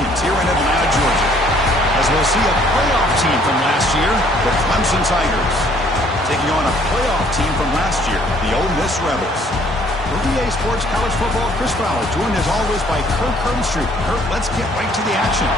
seconds here in Atlanta, Georgia, as we'll see a playoff team from last year, the Clemson Tigers, taking on a playoff team from last year, the Ole Miss Rebels. For VA Sports College Football, Chris Fowler, joined as always by Kurt Herbstreit. Kurt, let's get right to the action.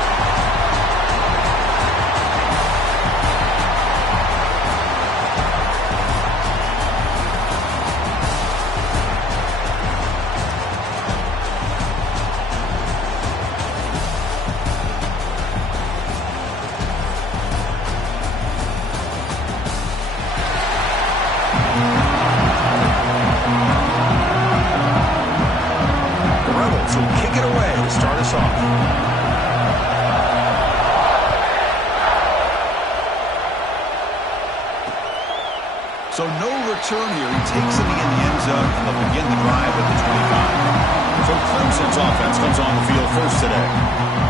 So no return here. He takes it in the end zone, and they'll begin the drive at the 25. So Clemson's offense comes on the field first today.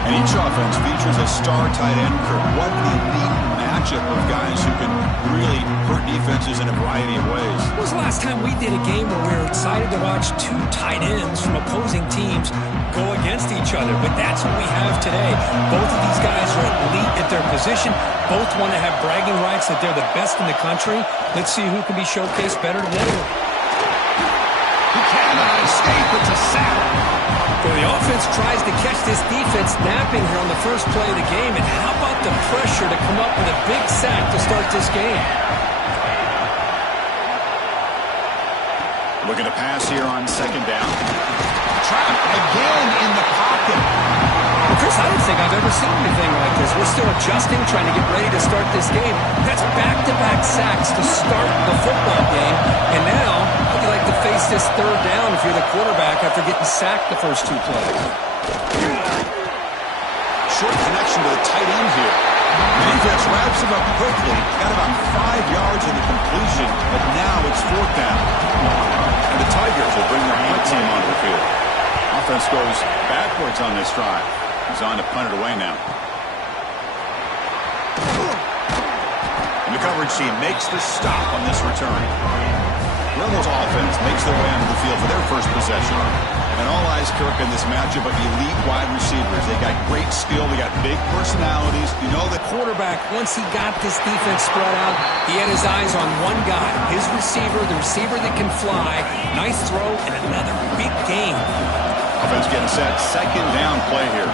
And each offense features a star tight end. Kurt, what an elite matchup of guys who can really hurt defenses in a variety of ways. When was the last time we did a game where we were excited to watch two tight ends from opposing teams go against each other? But that's what we have today. Both of these guys are elite at their position. Both want to have bragging rights that they're the best in the country. Let's see who can be showcased better than anyone. He cannot escape. It's a sack. Well, the offense tries to catch this defense napping here on the first play of the game. And how about the pressure to come up with a big sack to start this game? Looking to pass here on second down. Trapped again in the pocket. Well, Chris, I don't think I've ever seen anything like this. We're still adjusting, trying to get ready to start this game. That's back-to-back sacks to start the football game. And now, how do you like to face this third down if you're the quarterback after getting sacked the first two plays? Short connection to the tight end here. The defense wraps him up quickly. Got about 5 yards in the completion, but now it's fourth down. And the Tigers will bring their punt team onto the field. Offense goes backwards on this drive. He's on to punt it away now. And the coverage team makes the stop on this return. Rebels offense makes their way onto the field for their first possession. And all eyes, Kirk, in this matchup of elite wide receivers. They got great skill. They got big personalities. You know the quarterback, once he got this defense spread out, he had his eyes on one guy, his receiver, the receiver that can fly. Nice throw and another big game. Offense getting set. Second down play here.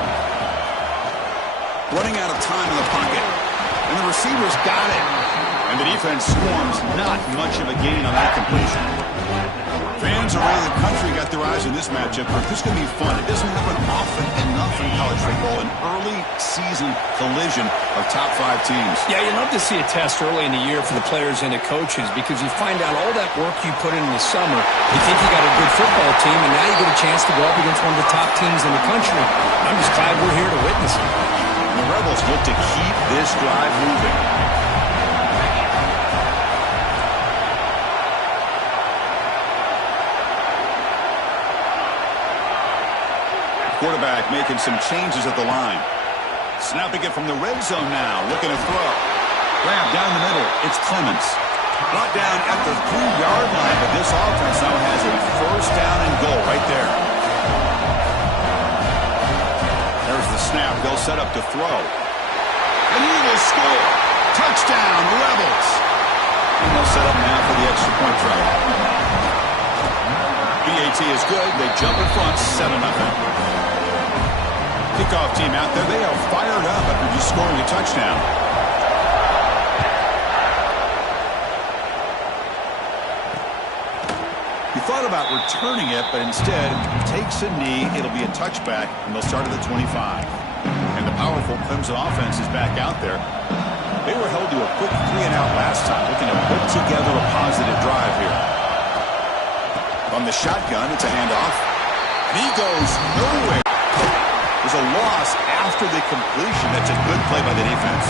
Running out of time in the pocket. And the receivers got it. And the defense swarms. Not much of a gain on that completion. Fans around the country got their eyes on this matchup. This is going to be fun. It doesn't happen often enough in college football. An early season collision of top 5 teams. Yeah, you love to see a test early in the year for the players and the coaches because you find out all that work you put in the summer. You think you got a good football team, and now you get a chance to go up against one of the top teams in the country. I'm just glad we're here to witness it. And the Rebels look to keep this drive moving. Quarterback making some changes at the line. Snapping it from the red zone now. Looking to throw. Grab down the middle. It's Clemens. Brought down at the 3-yard line, but this offense now has a first down and goal right there. There's the snap. They'll set up to throw. And he will score. Touchdown, Rebels. And they'll set up now for the extra point try. BAT is good. They jump in front, 7-0. Kickoff team out there. They are fired up after just scoring a touchdown. He thought about returning it, but instead takes a knee. It'll be a touchback, and they'll start at the 25. And the powerful Clemson offense is back out there. They were held to a quick 3-and-out last time, looking to put together a positive drive here. From the shotgun, it's a handoff. And he goes nowhere. There's a loss after the completion. That's a good play by the defense.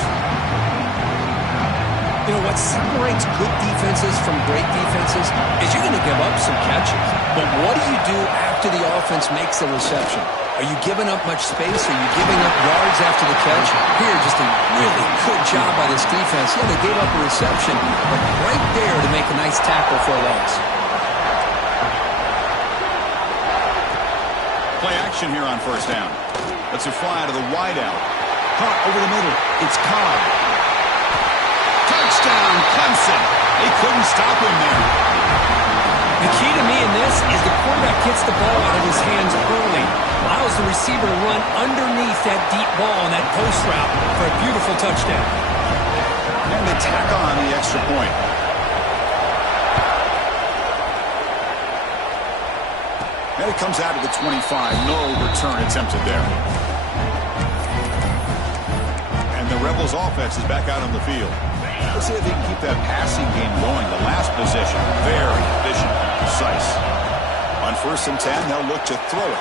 You know, what separates good defenses from great defenses is you're going to give up some catches. But what do you do after the offense makes the reception? Are you giving up much space? Are you giving up yards after the catch? Here, just a really good job by this defense. Yeah, they gave up a reception, but right there to make a nice tackle for a loss. Play action here on first down. Let's it fly to the wideout. Caught over the middle. It's Cobb. Touchdown, Clemson. They couldn't stop him there. The key to me in this is the quarterback gets the ball out of his hands early, allows the receiver to run underneath that deep ball on that post route for a beautiful touchdown. And they tack on the extra point. And it comes out to the 25. No return attempted there. And the Rebels offense is back out on the field. Let's see if they can keep that passing game going. The last possession, very efficient and precise. On 1st and 10, they'll look to throw it.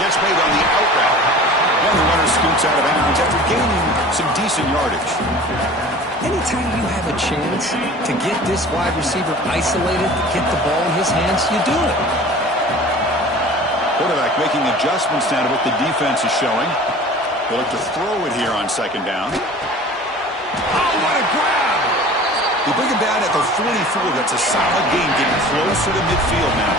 Gets made on the out route. And the runner scoots out of bounds after gaining some decent yardage. Anytime you have a chance to get this wide receiver isolated, to get the ball in his hands, you do it. Quarterback making adjustments now to what the defense is showing. They'll look to throw it here on 2nd down. Oh, what a grab! They bring him down at the 44. That's a solid gain, getting closer to midfield now.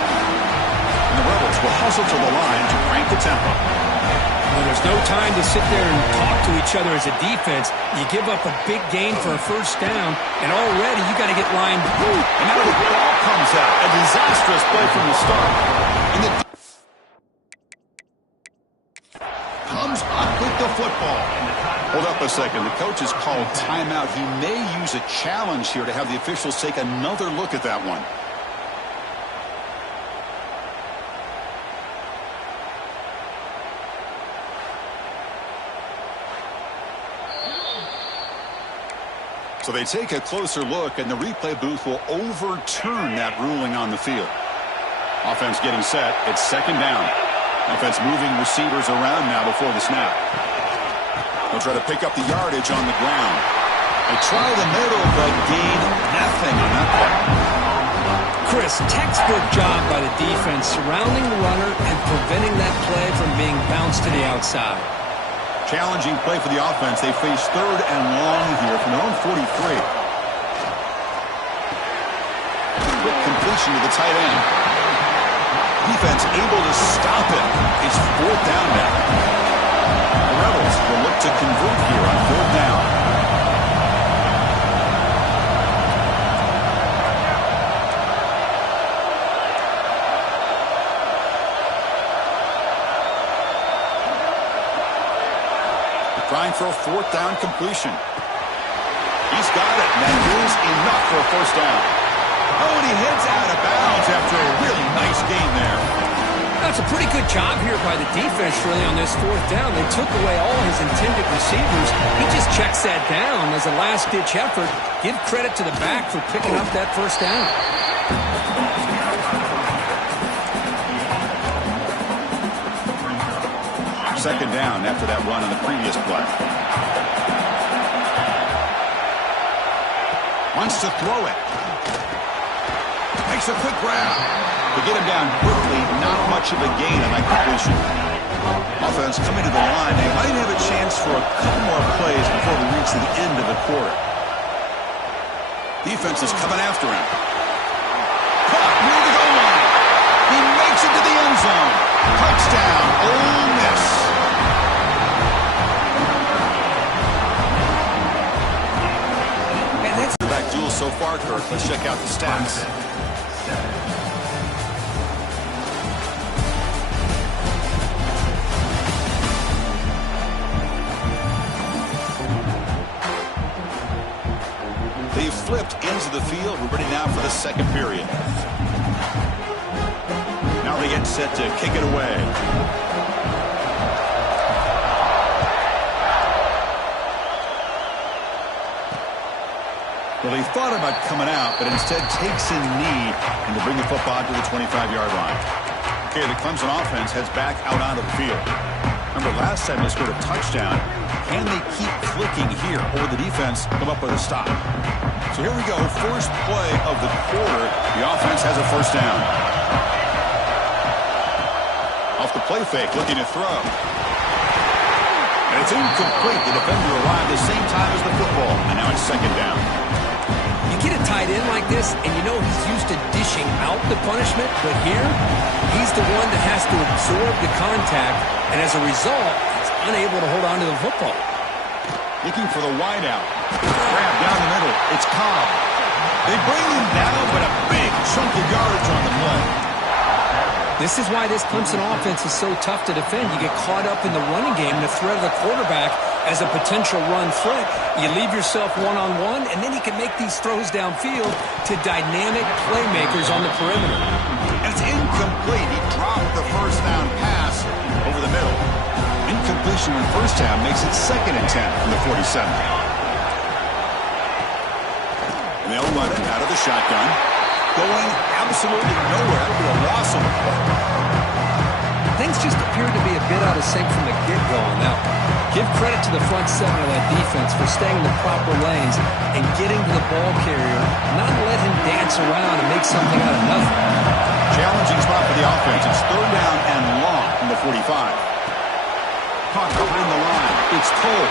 And the Rebels will hustle to the line to crank the tempo. Well, there's no time to sit there and talk to each other as a defense. You give up a big gain for a 1st down, and already you got to get lined. And now the ball comes out. A disastrous play from the start. And the comes up with the football. Hold up a second. The coach has called timeout. He may use a challenge here to have the officials take another look at that one. So they take a closer look, and the replay booth will overturn that ruling on the field. Offense getting set. It's 2nd down. Offense moving receivers around now before the snap. They'll try to pick up the yardage on the ground. They try the middle, but gain nothing on that play. Chris, textbook job by the defense surrounding the runner and preventing that play from being bounced to the outside. Challenging play for the offense. They face 3rd and long here from their own 43. Quick completion to the tight end. Defense able to stop it. It's 4th down now. The Rebels will look to convert here on 4th down. Trying for a 4th down completion. He's got it, and that is enough for a 1st down. Oh, and he heads out of bounds after a really nice gain there. That's a pretty good job here by the defense, really, on this 4th down. They took away all his intended receivers. He just checks that down as a last-ditch effort. Give credit to the back for picking up that 1st down. 2nd down after that run on the previous play. Wants to throw it. Makes a quick grab. To get him down quickly, not much of a gain on that completion. Offense coming to the line. They might have a chance for a couple more plays before we reach the end of the quarter. Defense is coming after him. Caught near the goal line. He makes it to the end zone. Touchdown, Ole Miss. And that's the back duel so far, Kirk. Let's check out the stats. They've flipped ends of the field. We're ready now for the 2nd period. Now they get set to kick it away. Well, he thought about coming out, but instead takes a knee and to bring the football to the 25-yard line. Okay, the Clemson offense heads back out onto the field. Remember, last time they scored a touchdown. Can they keep clicking here, or the defense come up with a stop? So here we go, first play of the quarter. The offense has a 1st down. Off the play fake, looking to throw. And it's incomplete. The defender arrived the same time as the football, and now it's 2nd down. You get a tight end like this, and you know he's used to dishing out the punishment, but here, he's the one that has to absorb the contact, and as a result, he's unable to hold on to the football. Looking for the wideout. Grab down the middle. It's Cobb. They bring him down, but a big chunk of yardage on the play. This is why this Clemson offense is so tough to defend. You get caught up in the running game and the threat of the quarterback as a potential run threat. You leave yourself one-on-one, and then you can make these throws downfield to dynamic playmakers on the perimeter. And it's incomplete. He dropped the first down pass over the middle. Incompletion in first down makes it 2nd and 10 from the 47. And they'll run it out of the shotgun. Going absolutely nowhere. It'll be a loss of a play. Things just appeared to be a bit out of sync from the get-go on that one. Give credit to the front seven of that defense for staying in the proper lanes and getting to the ball carrier, not let him dance around and make something out of nothing. Challenging spot for the offense. It's 3rd down and long from the 45. Caught behind the line. It's Cole.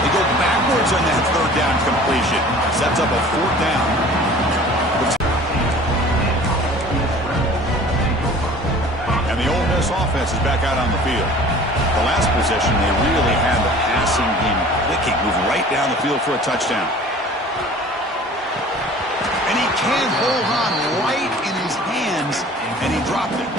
They go backwards on that 3rd down completion. Sets up a 4th down. And the Ole Miss offense is back out on the field. The last possession, they really had the passing game clicking, move right down the field for a touchdown. And he can't hold on right in his hands, and he dropped it.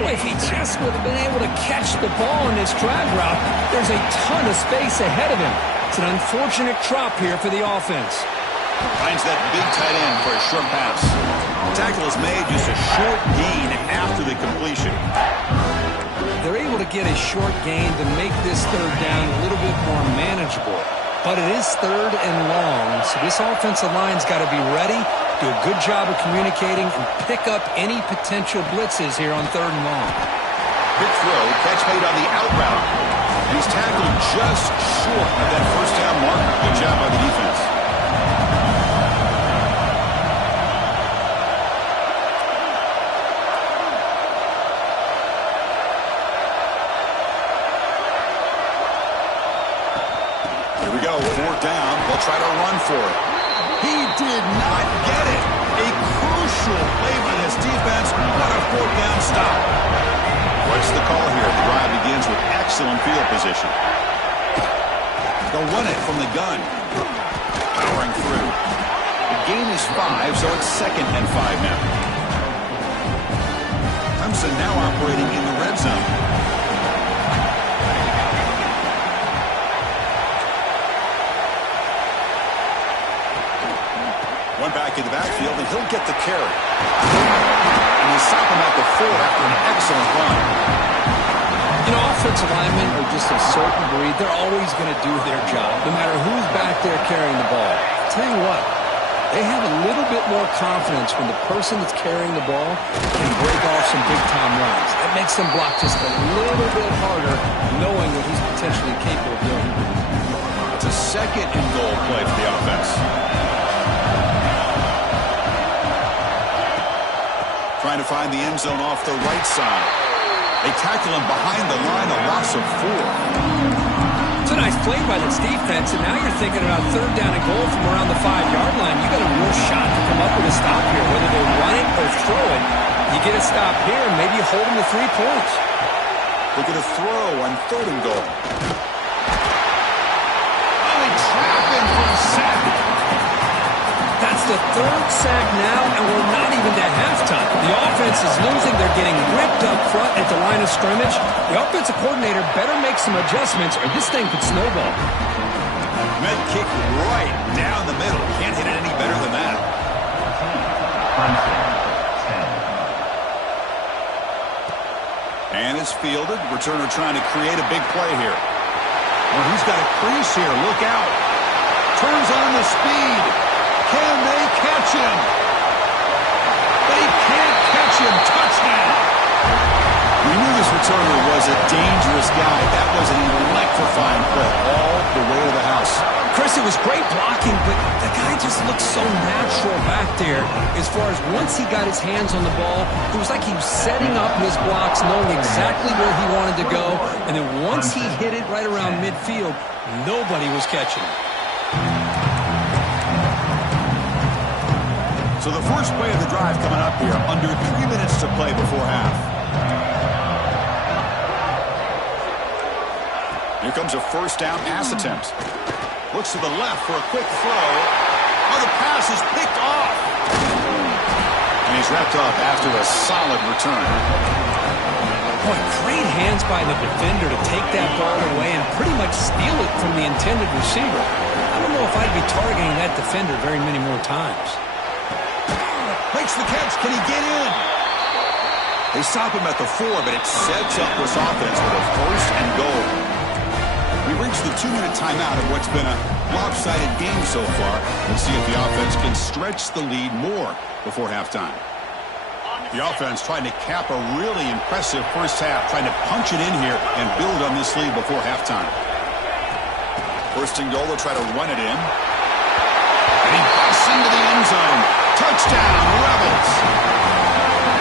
Boy, if he just would have been able to catch the ball in this drag route, there's a ton of space ahead of him. It's an unfortunate drop here for the offense. Finds that big tight end for a short pass. Tackle is made, just a short gain after the completion. They're able to get a short gain to make this 3rd down a little bit more manageable. But it is 3rd and long, so this offensive line's got to be ready, do a good job of communicating, and pick up any potential blitzes here on 3rd and long. Big throw, catch made on the out route. And he's tackled just short of that first down mark. Good job by the defense. Here we go, 4th down. They'll try to run for it. He did not get it. A crucial play by this defense. What a 4th down stop. What's the call here? The drive begins with excellent field position. They'll run it from the gun. Powering through. The gain is 5, so it's 2nd and 5 now. Clemson now operating in the red zone. One back in the backfield, and he'll get the carry. And they stop him at the 4 after an excellent run. You know, offensive linemen are just a certain breed. They're always going to do their job, no matter who's back there carrying the ball. I'll tell you what, they have a little bit more confidence when the person that's carrying the ball can break off some big-time runs. That makes them block just a little bit harder, knowing what he's potentially capable of doing. It's a 2nd and goal play for the offense. Trying to find the end zone off the right side. They tackle him behind the line, a loss of 4. It's a nice play by this defense, and now you're thinking about 3rd down and goal from around the 5-yard line. You got a real shot to come up with a stop here, whether they run it or throw it. You get a stop here, and maybe you hold them to 3 points. Look at a throw on 3rd and goal. Oh, they trap him for a sack. That's the 3rd sack now, and we're not even to halftime. The offense is losing. They're getting ripped up front at the line of scrimmage. The offensive coordinator better make some adjustments, or this thing could snowball. Med kick right down the middle. Can't hit it any better than that. And it's fielded. Returner trying to create a big play here. Well, he's got a crease here. Look out. Turns on the speed. Can they catch him? They can't catch him. Touchdown. We knew this returner was a dangerous guy. That was an electrifying play all the way to the house. Chris, it was great blocking, but the guy just looked so natural back there. As far as once he got his hands on the ball, it was like he was setting up his blocks, knowing exactly where he wanted to go. And then once he hit it right around midfield, nobody was catching him. So the first play of the drive coming up here, under 3 minutes to play before half. Here comes a first down pass attempt. Looks to the left for a quick throw. Oh, the pass is picked off. And he's wrapped up after a solid return. Boy, great hands by the defender to take that ball away and pretty much steal it from the intended receiver. I don't know if I'd be targeting that defender very many more times. Makes the catch. Can he get in? They stop him at the 4, but it sets up this offense with a first and goal. We reached the 2-minute timeout of what's been a lopsided game so far. Let's see if the offense can stretch the lead more before halftime. The offense trying to cap a really impressive first half, trying to punch it in here and build on this lead before halftime. First and goal, they'll try to run it in. And he busts into the end zone. Touchdown, Rebels!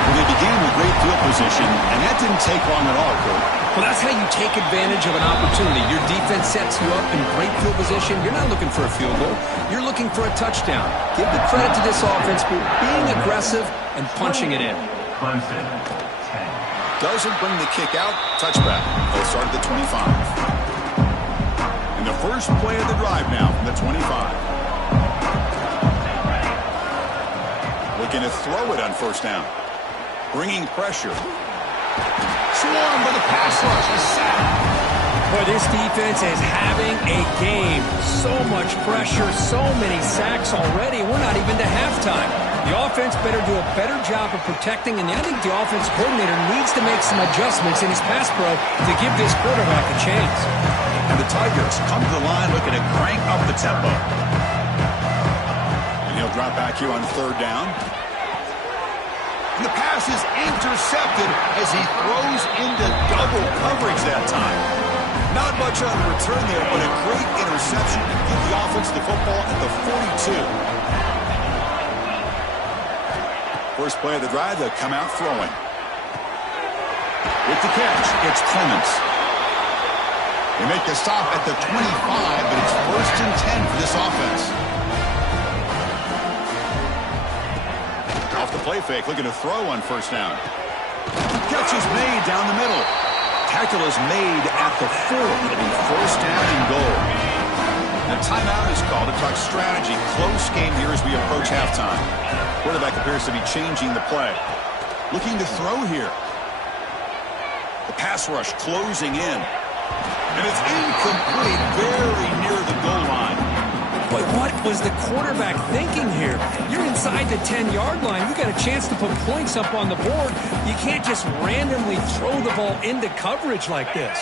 Well, they began with great field position, and that didn't take long at all, Kurt. Well, that's how you take advantage of an opportunity. Your defense sets you up in great field position. You're not looking for a field goal. You're looking for a touchdown. Give the credit to this offense for being aggressive and punching it in. Doesn't bring the kick out. Touchback. They'll start at the 25. And the first play of the drive now from the 25. Looking to throw it on first down. Bringing pressure. Swarm by the pass rush. The sack. Boy, this defense is having a game. So much pressure, so many sacks already. We're not even to halftime. The offense better do a better job of protecting, and I think the offense coordinator needs to make some adjustments in his pass pro to give this quarterback a chance. And the Tigers come to the line looking to crank up the tempo. And he'll drop back here on third down. And the pass is intercepted as he throws into double coverage that time. Not much on the return there, but a great interception to give the offense the football at the 42. First play of the drive, they'll come out throwing. With the catch, it's Clements. They make the stop at the 25, but it's first and 10 for this offense. Off the play fake, looking to throw on first down. Catch is made down the middle. Tackle is made at the 4. It'll be first down and goal. The timeout is called to talk strategy. Close game here as we approach halftime. Quarterback appears to be changing the play. Looking to throw here. The pass rush closing in. And it's incomplete, very near the goal line. But what was the quarterback thinking here? You're inside the 10-yard line. You got a chance to put points up on the board. You can't just randomly throw the ball into coverage like this.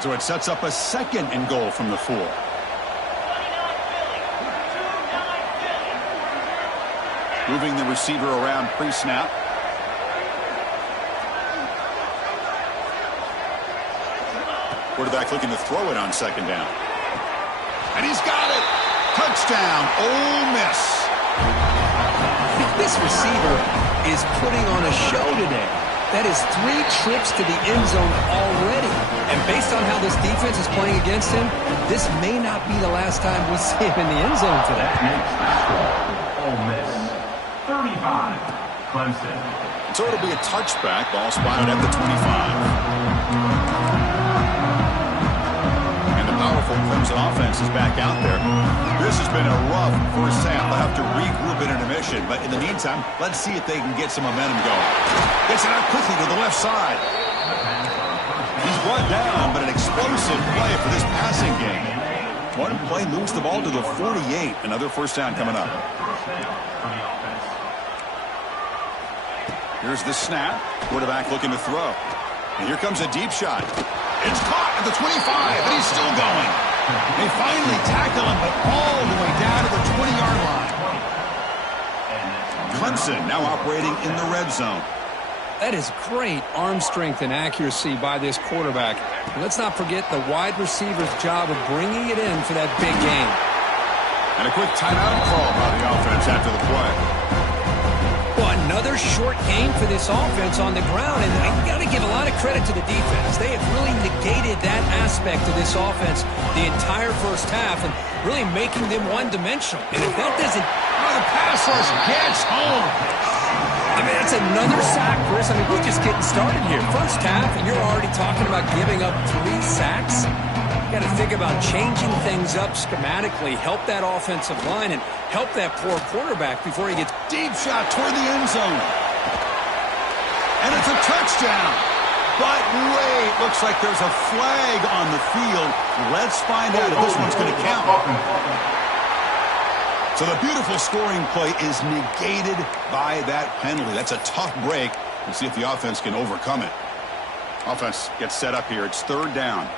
So it sets up a second and goal from the 4. Moving the receiver around pre-snap. Quarterback looking to throw it on second down. And he's got it! Touchdown, Ole Miss. This receiver is putting on a show today. That is 3 trips to the end zone already. And based on how this defense is playing against him, this may not be the last time we see him in the end zone today. Ole Miss, 35, Clemson. So it'll be a touchback, ball spotted at the 25. Powerful Clemson offense is back out there. This has been a rough first half. They'll have to regroup in intermission. But in the meantime, let's see if they can get some momentum going. Gets it out quickly to the left side. He's brought down, but an explosive play for this passing game. One play moves the ball to the 48. Another first down coming up. Here's the snap. Quarterback looking to throw. And here comes a deep shot. It's caught at the 25, and he's still going. They finally tackle him, but all the way down to the 20-yard line. Clemson now operating in the red zone. That is great arm strength and accuracy by this quarterback. And let's not forget the wide receiver's job of bringing it in for that big game. And a quick timeout call by the offense after the play. Well, another short game for this offense on the ground, and I got to give a lot of credit to the defense. They have really negated that aspect to this offense the entire first half and really making them one-dimensional. And if that doesn't... Oh, the pass rush gets home. I mean, that's another sack, Chris. I mean, we're just getting started here. First half, and you're already talking about giving up 3 sacks. You got to think about changing things up schematically, help that offensive line, and help that poor quarterback before he gets... Deep shot toward the end zone. And it's a touchdown. But wait, looks like there's a flag on the field. Let's find out if this one's going to count. So the beautiful scoring play is negated by that penalty. That's a tough break. We'll see if the offense can overcome it. Offense gets set up here. It's 3rd down.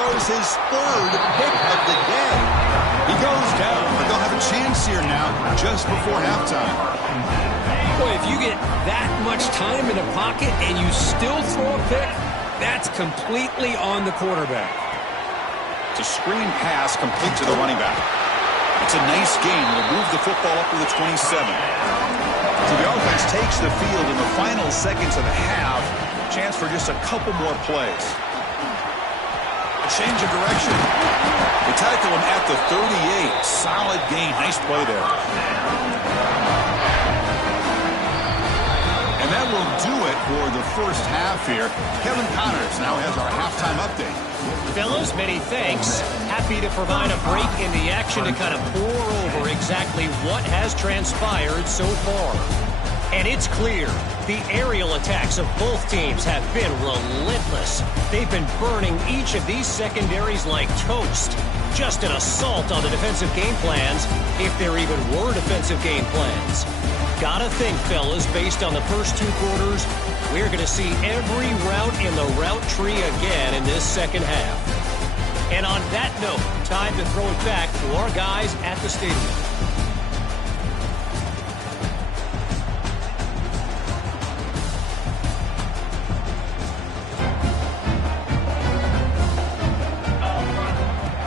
Throws his 3rd pick of the day. He goes down, but they'll have a chance here now just before halftime. Boy, if you get that much time in the pocket and you still throw a pick, that's completely on the quarterback. It's a screen pass complete to the running back. It's a nice gain. It'll move the football up to the 27. So the offense takes the field in the final seconds of the half. Chance for just a couple more plays. A change of direction. They tackle him at the 38. Solid gain. Nice play there. And that will do it for the first half here. Kevin Connors now has our halftime update. Fellas, many thanks. Happy to provide a break in the action to kind of pour over exactly what has transpired so far. And it's clear, the aerial attacks of both teams have been relentless. They've been burning each of these secondaries like toast. Just an assault on the defensive game plans, if there even were defensive game plans. Gotta think, fellas, based on the first 2 quarters, we're going to see every route in the route tree again in this second half. And on that note, time to throw it back to our guys at the stadium.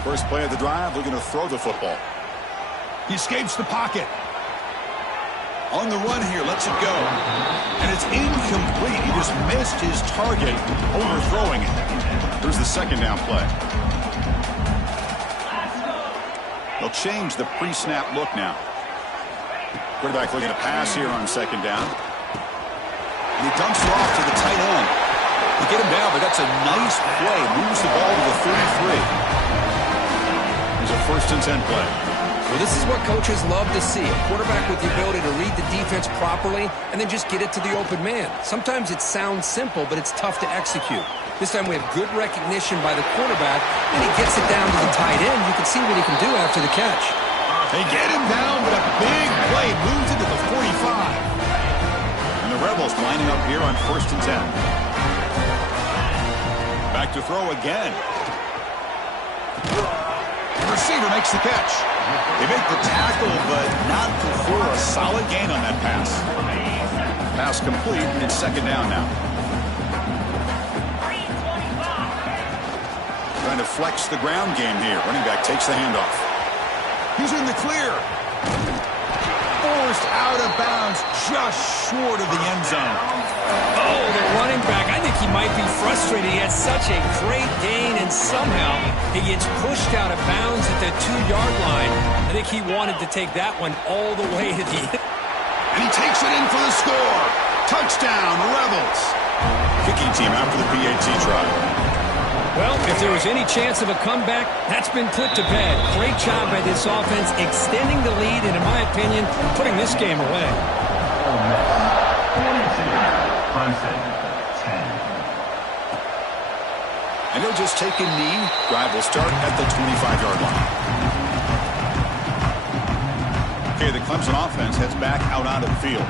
First play of the drive, they're going to throw the football. He escapes the pocket. On the run here, lets it go. And it's incomplete. He just missed his target, overthrowing it. Here's the second down play. They'll change the pre-snap look now. Quarterback looking to pass here on second down. And he dumps it off to the tight end. They get him down, but that's a nice play. Moves the ball to the 33. Here's a 1st and 10 play. Well, this is what coaches love to see. A quarterback with the ability to read the defense properly and then just get it to the open man. Sometimes it sounds simple, but it's tough to execute. This time we have good recognition by the quarterback, and he gets it down to the tight end. You can see what he can do after the catch. They get him down, but a big play moves it to the 45. And the Rebels lining up here on 1st and 10. Back to throw again. The receiver makes the catch. They make the tackle, but not before a solid gain on that pass. Pass complete, and it's second down now. Trying to flex the ground game here. Running back takes the handoff. He's in the clear. Forced out of bounds, just short of the end zone. Oh, the running back, I think he might be frustrated. He had such a great gain, and somehow he gets pushed out of bounds at the 2-yard line. I think he wanted to take that one all the way to the end. And he takes it in for the score. Touchdown, Rebels. Kicking team after the PAT try. Well, if there was any chance of a comeback, that's been put to bed. Great job by this offense extending the lead and, in my opinion, putting this game away. And he'll just take a knee. Drive will start at the 25-yard line. Okay, the Clemson offense heads back out onto the field.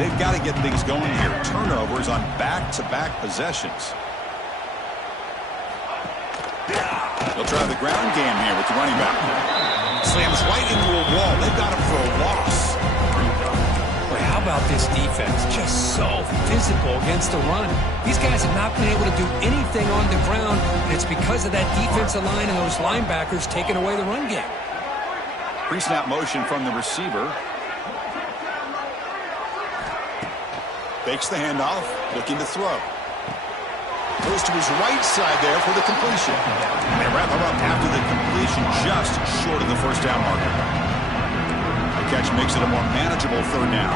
They've got to get things going here. Turnovers on back-to-back possessions. They'll try the ground game here with the running back. Slams right into a wall. They've got him for a loss. Boy, how about this defense? Just so physical against the run. These guys have not been able to do anything on the ground, and it's because of that defensive line and those linebackers taking away the run game. Pre-snap motion from the receiver. Fakes the handoff, looking to throw. to his right side there for the completion. And they wrap him up after the completion, just short of the first down marker. The catch makes it a more manageable third down.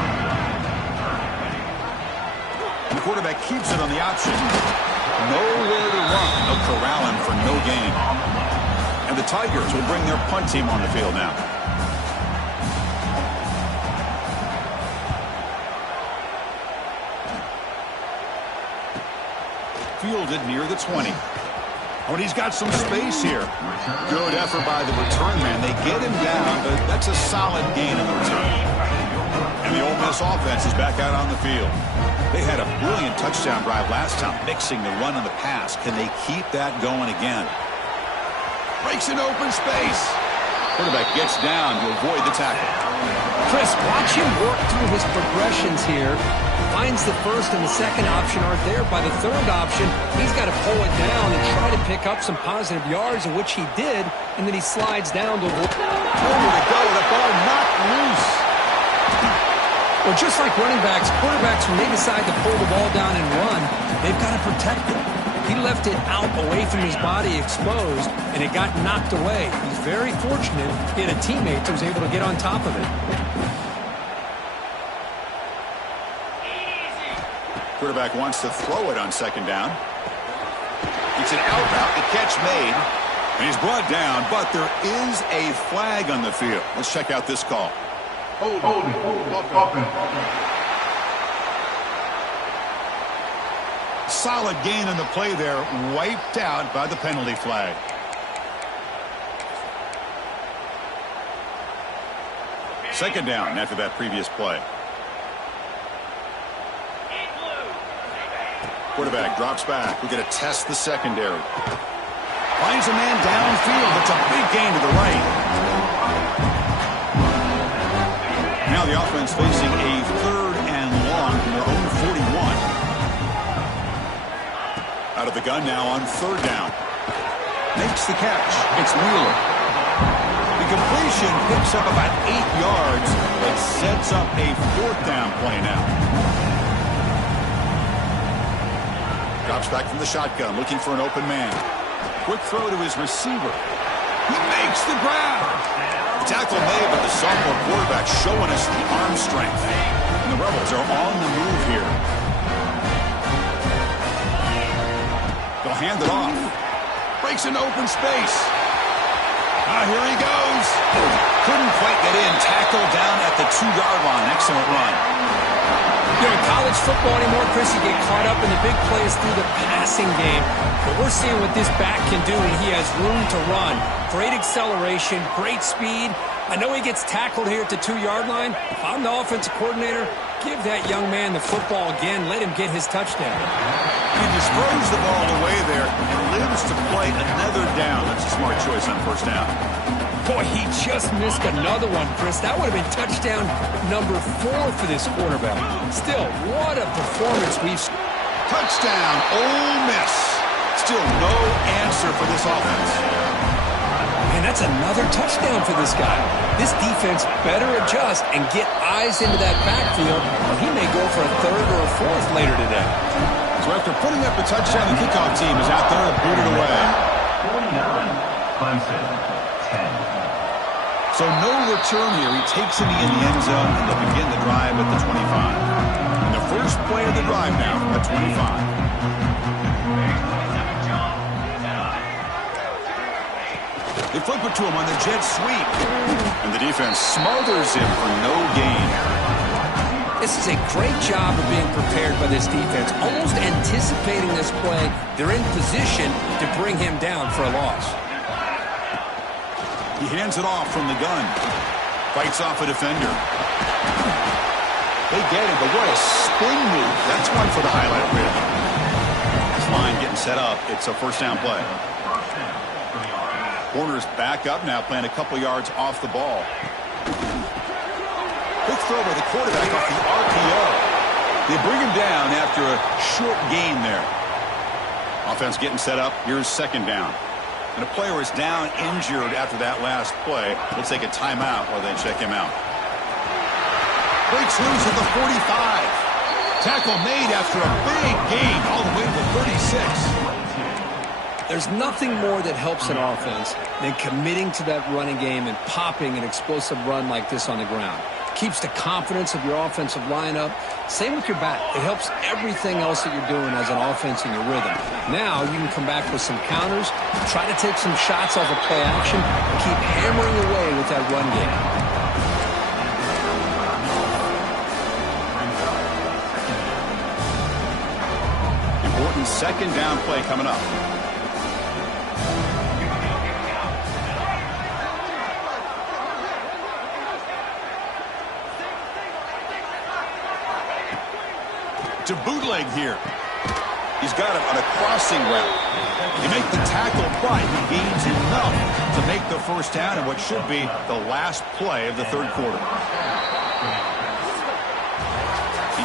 And the quarterback keeps it on the option. Nowhere to run. They'll corral him for no gain. And the Tigers will bring their punt team on the field now. Fielded near the 20. Oh, and he's got some space here. Good effort by the return man. They get him down, but that's a solid gain in the return. And the Ole Miss offense is back out on the field. They had a brilliant touchdown drive last time, mixing the run and the pass. Can they keep that going again? Breaks an open space. Quarterback gets down to avoid the tackle. Chris, watch him work through his progressions here. Finds the first and the second option aren't there. By the third option, he's got to pull it down and try to pick up some positive yards, in which he did, and then he slides down to over to go, the ball knocked loose. Well, just like running backs, quarterbacks, when they decide to pull the ball down and run, they've got to protect it. He left it out away from his body exposed, and it got knocked away. He's very fortunate he had a teammate that was able to get on top of it. Quarterback wants to throw it on second down. It's an out route, the catch made, and he's brought down, but there is a flag on the field. Let's check out this call. Hold it. Solid gain on the play there, wiped out by the penalty flag. Second down after that previous play. Quarterback drops back. We're going to test the secondary. Finds a man downfield. It's a big gain to the right. Now the offense facing a third and long from their own 41. Out of the gun now on third down. Makes the catch. It's Wheeler. The completion picks up about 8 yards. It sets up a fourth down play now. Drops back from the shotgun, looking for an open man. Quick throw to his receiver. He makes the grab. The tackle made, but the sophomore quarterback showing us the arm strength. And the Rebels are on the move here. They'll hand it off. Breaks an open space. Here he goes. Couldn't quite get in. Tackle down at the 2-yard line. Excellent run. You know, in college football anymore, Chris, you get caught up in the big plays through the passing game. But we're seeing what this back can do when he has room to run. Great acceleration, great speed. I know he gets tackled here at the 2-yard line. If I'm the offensive coordinator, give that young man the football again. Let him get his touchdown. He just throws the ball away there and lives to play another down. That's a smart choice on first down. Boy, he just missed another one, Chris. That would have been touchdown number 4 for this quarterback. Still, what a performance we've seen. Touchdown, Ole Miss. Still no answer for this offense. And that's another touchdown for this guy. This defense better adjust and get eyes into that backfield, or he may go for a third or a fourth later today. So after putting up the touchdown, the kickoff team is out there to boot it away. 49, Clemson, 10. So no return here. He takes it in the end zone, and they'll begin the drive at the 25. And the first play of the drive now at 25. They flip it to him on the jet sweep. And the defense smothers him for no gain. This is a great job of being prepared by this defense. Almost anticipating this play, they're in position to bring him down for a loss. He hands it off from the gun. Fights off a defender. They get him, but what a spin move. That's one for the highlight reel. This line getting set up. It's a first down play. Corners back up now, playing a couple yards off the ball. Quick throw by the quarterback off the RPO. They bring him down after a short gain there. Offense getting set up. Here's second down. And a player is down injured after that last play. We'll take a timeout while they check him out. Breaks loose at the 45. Tackle made after a big gain all the way to the 36. There's nothing more that helps an offense than committing to that running game and popping an explosive run like this on the ground. Keeps the confidence of your offensive lineup. Same with your back. It helps everything else that you're doing as an offense in your rhythm. Now you can come back with some counters, try to take some shots off of play action, and keep hammering away with that run game. Important second down play coming up. To bootleg here. He's got him on a crossing route. They make the tackle, but he gains enough to make the first down in what should be the last play of the third quarter.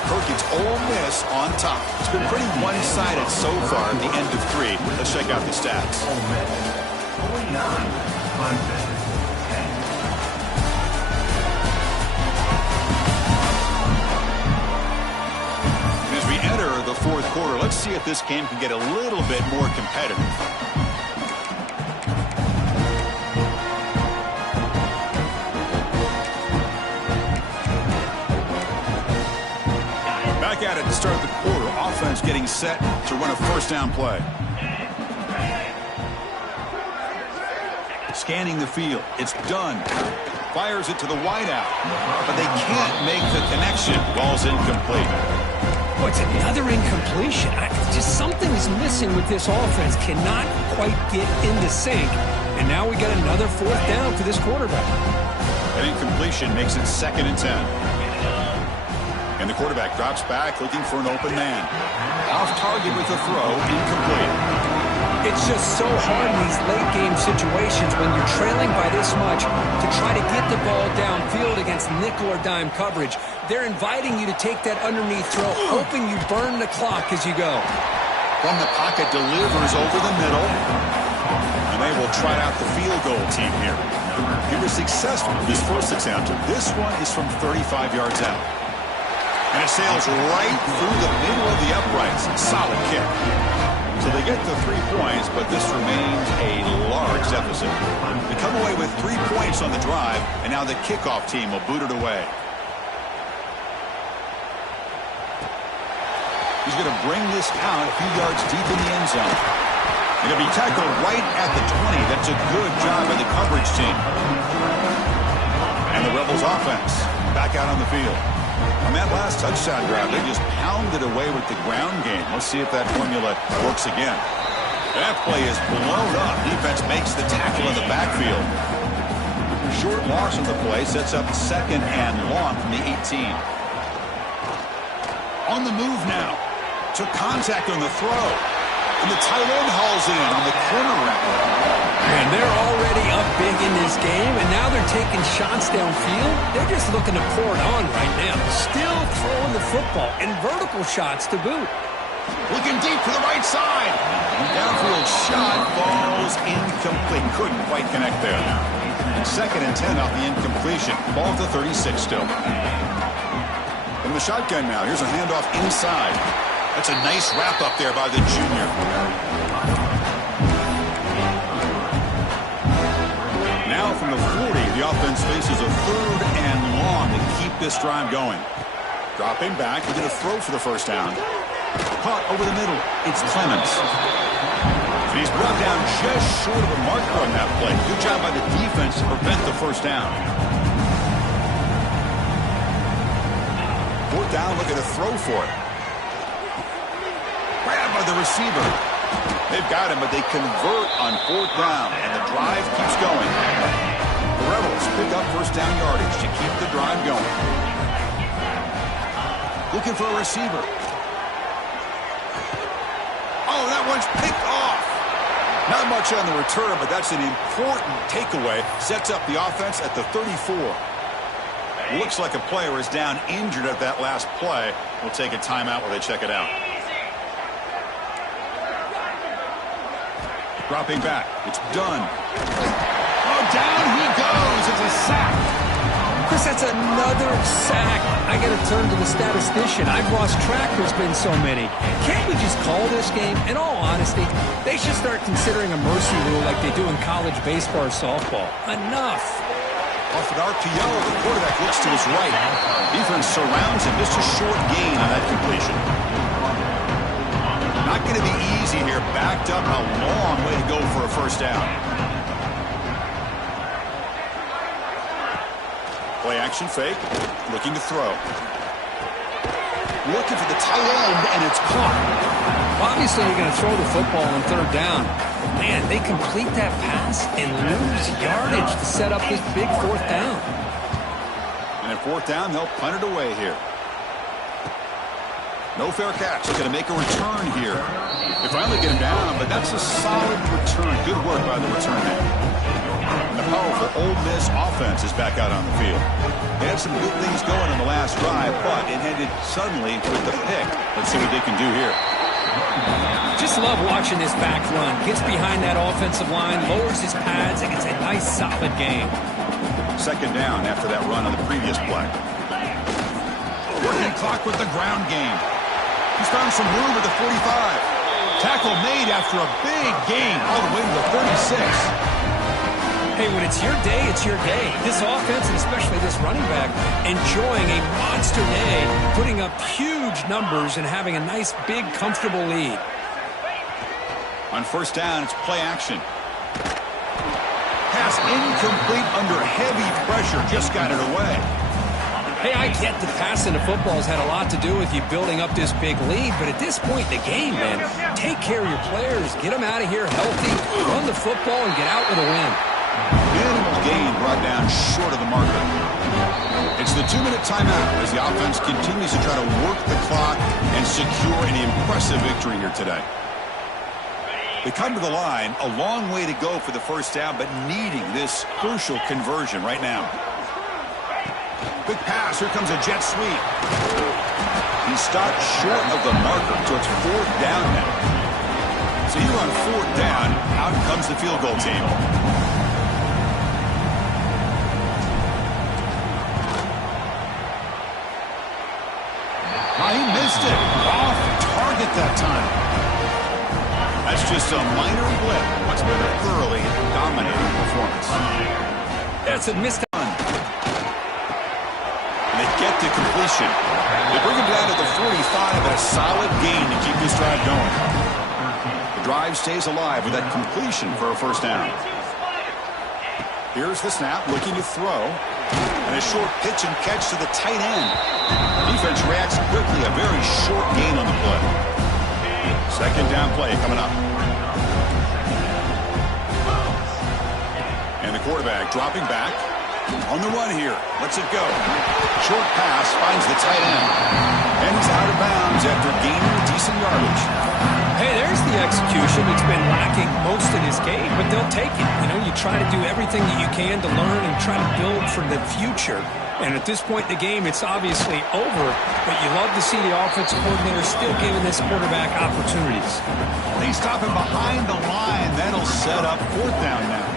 Kirk gets Ole Miss on top. It's been pretty one-sided so far at the end of 3. Let's check out the stats. Ole Miss 49, Clemson 10. As we enter the fourth quarter, let's see if this game can get a little bit more competitive. Back at it to start the quarter. Offense getting set to run a first down play. Scanning the field. It's done. Fires it to the wideout. But they can't make the connection. Ball's incomplete. Oh, it's another incompletion. Just something is missing with this offense. Cannot quite get into sync. And now we got another fourth down for this quarterback. An incompletion makes it 2nd and 10. And the quarterback drops back, looking for an open man. Off target with a throw, incomplete. It's just so hard in these late-game situations when you're trailing by this much to try to get the ball downfield against nickel or dime coverage. They're inviting you to take that underneath throw, hoping you burn the clock as you go. From the pocket, delivers over the middle. And they will try out the field goal team here. He was successful with his first attempt. This one is from 35 yards out. And it sails right through the middle of the uprights. Solid kick. So they get the 3 points, but this remains a large deficit. They come away with 3 points on the drive, and now the kickoff team will boot it away. He's going to bring this out a few yards deep in the end zone. He'll be tackled right at the 20. That's a good job by the coverage team. And the Rebels offense back out on the field. On that last touchdown drive, they just pounded away with the ground game. Let's see if that formula works again. That play is blown up. Defense makes the tackle in the backfield. Short loss on the play sets up 2nd and long from the 18. On the move now. Took contact on the throw. And the tight end hauls in on the corner route. And they're already up big in this game, and now they're taking shots downfield. They're just looking to pour it on right now. Still throwing the football, and vertical shots to boot. Looking deep to the right side. Downfield shot falls incomplete. Couldn't quite connect there. 2nd and 10 off the incompletion. Ball to 36 still. From the shotgun now. Here's a handoff inside. That's a nice wrap up there by the junior. Now from the 40, the offense faces a 3rd and long to keep this drive going. Dropping back, we're going to throw for the first down. Caught over the middle. It's Clemens. And he's brought down just short of a marker on that play. Good job by the defense to prevent the first down. 4th down, looking to throw for it. Grabbed by the receiver. They've got him, but they convert on 4th down, and the drive keeps going. The Rebels pick up first down yardage to keep the drive going. Looking for a receiver. Oh, that one's picked off. Not much on the return, but that's an important takeaway. Sets up the offense at the 34. Looks like a player is down injured at that last play. We'll take a timeout while they check it out. Dropping back. It's done. Oh, down he goes. It's a sack. Chris, that's another sack. I got to turn to the statistician. I've lost track. There's been so many. Can't we just call this game? In all honesty, they should start considering a mercy rule like they do in college baseball or softball. Enough. Off an RPO, the quarterback looks to his right. Defense surrounds him. Just a short gain on that completion. Not going to be easy here. Backed up, a long way to go for a first down. Play action fake. Looking to throw. Looking for the tight end, and it's caught. Obviously, you're going to throw the football on third down. Man, they complete that pass and lose yardage to set up this big fourth down. And at fourth down, they'll punt it away here. No fair catch. He's going to make a return here. They finally get him down, but that's a solid return. Good work by the return man. And the powerful Ole Miss offense is back out on the field. They had some good things going in the last drive, but it ended suddenly with the pick. Let's see what they can do here. Just love watching this back run. Gets behind that offensive line, lowers his pads, and gets a nice, solid game. Second down after that run on the previous play. Working clock with the ground game. He's found some room at the 45. Tackle made after a big gain all the way to the 36. Hey, when it's your day, it's your day. This offense, and especially this running back, enjoying a monster day, putting up huge numbers and having a nice, big, comfortable lead. On first down, it's play action. Pass incomplete under heavy pressure. Just got it away. Hey, I get that passing the football has had a lot to do with you building up this big lead, but at this point in the game, man, take care of your players. Get them out of here healthy, run the football, and get out with a win. Minimal gain brought down short of the marker. It's the 2-minute timeout as the offense continues to try to work the clock and secure an impressive victory here today. They come to the line, a long way to go for the first down, but needing this crucial conversion right now. Big pass, here comes a jet sweep. He stopped short of the marker, so it's fourth down now. So here on fourth down, out comes the field goal team. Oh, he missed it. Off target that time. That's just a minor blip. What's been a thoroughly dominating performance. That's a missed one. And they get to completion. They bring him down to the 45 and a solid gain to keep this drive going. The drive stays alive with that completion for a first down. Here's the snap, looking to throw. And a short pitch and catch to the tight end. Defense reacts quickly, a very short gain on the play. Second down play coming up. And the quarterback dropping back. On the run here. Lets it go. Short pass finds the tight end. And he's out of bounds after gaining decent yardage. Hey, there's the execution. It's been lacking most of this game, but they'll take it. You know, you try to do everything that you can to learn and try to build for the future. And at this point in the game, it's obviously over, but you love to see the offensive coordinator still giving this quarterback opportunities. They stop him behind the line. That'll set up fourth down now.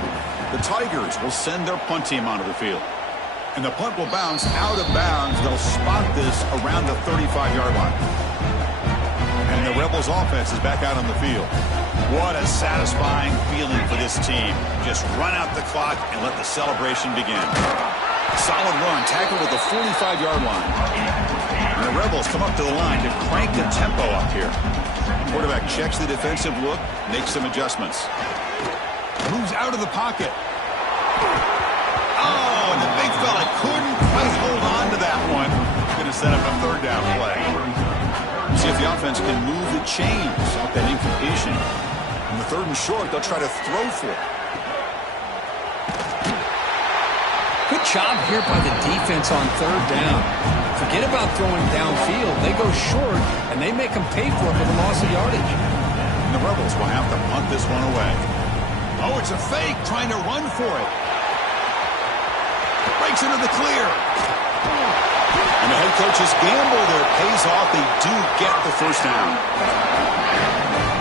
The Tigers will send their punt team onto the field. And the punt will bounce out of bounds. They'll spot this around the 35-yard line. And the Rebels offense is back out on the field. What a satisfying feeling for this team. Just run out the clock and let the celebration begin. Solid run, tackled at the 45-yard line. And the Rebels come up to the line to crank the tempo up here. Quarterback checks the defensive look, makes some adjustments. Moves out of the pocket. Oh, and the big fella couldn't quite hold on to that one. Going to set up a third down play. See if the offense can move the chains off that incompletion. On the third and short, they'll try to throw for it. Good job here by the defense on third down. Forget about throwing downfield. They go short, and they make them pay for it with a loss of yardage. And the Rebels will have to punt this one away. Oh, it's a fake, trying to run for it. Breaks into the clear. And the head coach's gamble there pays off. They do get the first down.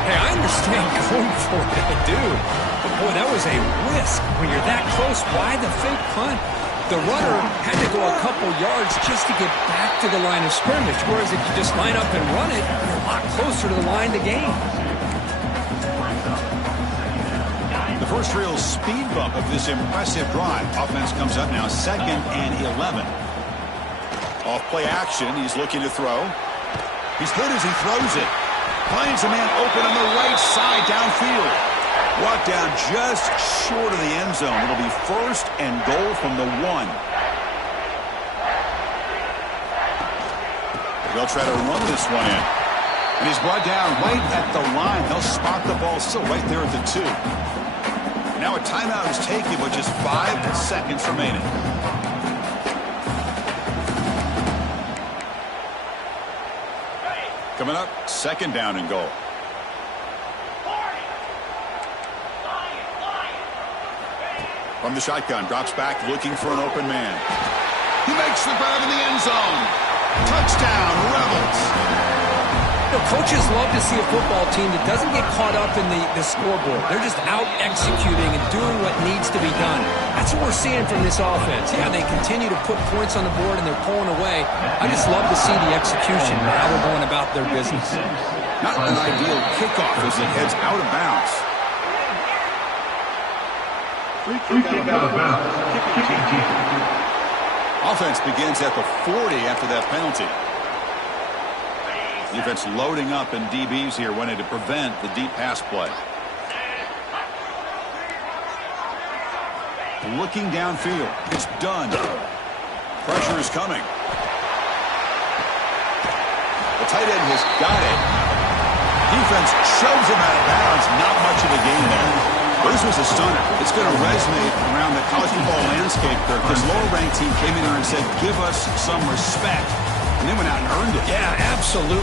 Hey, I understand going for it, I do. But, boy, that was a risk. When you're that close, why the fake punt? The runner had to go a couple yards just to get back to the line of scrimmage, whereas if you just line up and run it, you're a lot closer to the line to gain. The first real speed bump of this impressive drive. Offense comes up now 2nd and 11. Off play action, he's looking to throw. He's hit as he throws it. Finds a man open on the right side downfield. Brought down just short of the end zone. It'll be 1st and goal from the 1. They'll try to run this one in. And he's brought down right at the line. They'll spot the ball still right there at the 2. Now a timeout is taken with just 5 seconds remaining. Coming up, 2nd down and goal. From the shotgun, drops back looking for an open man. He makes the grab in the end zone. Touchdown, Rebels. You know, coaches love to see a football team that doesn't get caught up in the scoreboard. They're just out executing and doing what needs to be done. That's what we're seeing from this offense. Yeah, they continue to put points on the board and they're pulling away. I just love to see the execution and how they're going about their business. Not an ideal kickoff as it heads out of bounds. Free kick out of bounds. Kicking team. Offense begins at the 40 after that penalty. Defense loading up in DBs here, wanting to prevent the deep pass play. Looking downfield. It's done. Pressure is coming. The tight end has got it. Defense shoves him out of bounds. Not much of a gain there. But this was a stunner. It's going to resonate around the college football landscape there because lower-ranked team came in there and said, give us some respect. And they went out and earned it. Yeah, absolutely.